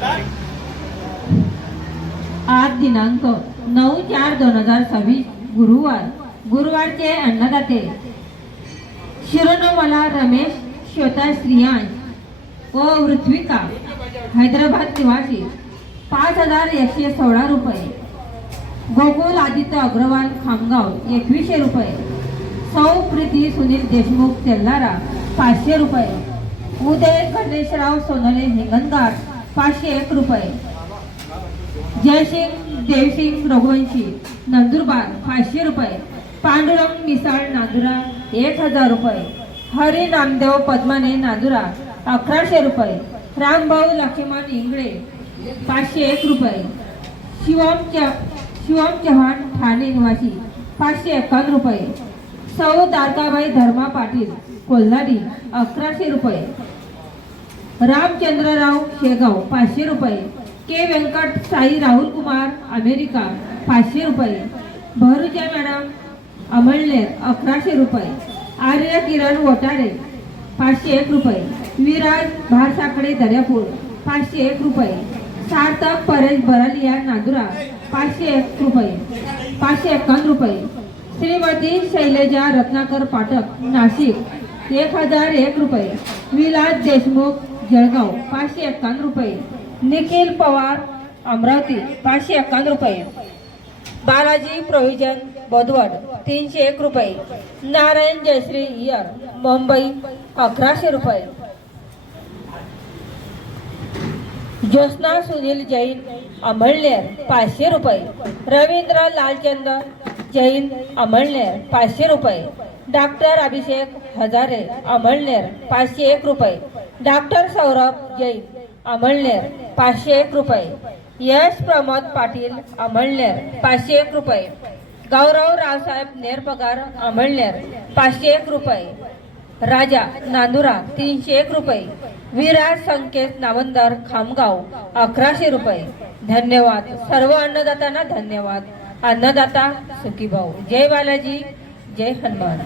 आज दिनांक 9/4/2026 गुरुवारचे अन्नदाते शिरोनवाला रमेश श्वेता श्रियांश व ऋत्विका हैदराबाद निवासी 5,116 रुपये। गोकुल आदित्य अग्रवाल खामगाव 2100 रुपये। सौ प्रीती सुनील देशमुख तेल्लारा 500 रुपये। उदय गणेशराव सोनले हिंगणघाट 501 रुपये। जयसिंग देवसिंग रघुवंशी नंदुरबार 500 रुपये। पांडुरंग मिसाळ नांदुरा 1000 रुपये। हरी नामदेव पद्माने नांदुरा 1100 रुपये। रामभाऊ लक्ष्मण इंगळे 501 रुपये। शिवम चव्हाण ठाणे निवासी 551 रुपये। सौ तारकाबाई धर्मा पाटील कोल्हाडी 1100 रुपये। रामचंद्रराव शेगाव 500 रुपये। के व्यंकट साई राहुल कुमार अमेरिका 500 रुपये। भरुचा मॅडम अमळनेर 1100 रुपये। आर्य किरण वटारे 501 रुपये। विराज भारसाकडे दर्यापूर 501 रुपये। सार्थक परेश बरालिया नांदुरा 501 रुपये 551 रुपये। श्रीमती शैलजा रत्नाकर पाठक नाशिक 1001 रुपये। विलास देशमुख जळगाव 551 रुपये। निखिल पवार अमरावती 551 रुपये। बालाजी प्रोव्हिजन बोदवड 301 रुपये। नारायण जयश्री इयर मुंबई 1100 रुपये। ज्योत्स्ना सुनील जैन अमळनेर 500 रुपये। रवींद्र लालचंद जैन अमळनेर 500 रुपये। डॉक्टर अभिषेक हजारे अमळनेर 501 रुपये। डॉक्टर सौरभ जैन अमळनेर 501 रुपये। यश प्रमोद पाटील अमळनेर 501 रुपये। गौरव रावसाहेब नेरपगार अमळनेर 501 रुपये। राजा नांदुरा 301 रुपये। विराज संकेत नावंदर खामगाव 1100 रुपये। धन्यवाद सर्व अन्नदात्यांना धन्यवाद। अन्नदाता सुखी भाऊ। जय बालाजी जय हनुमान।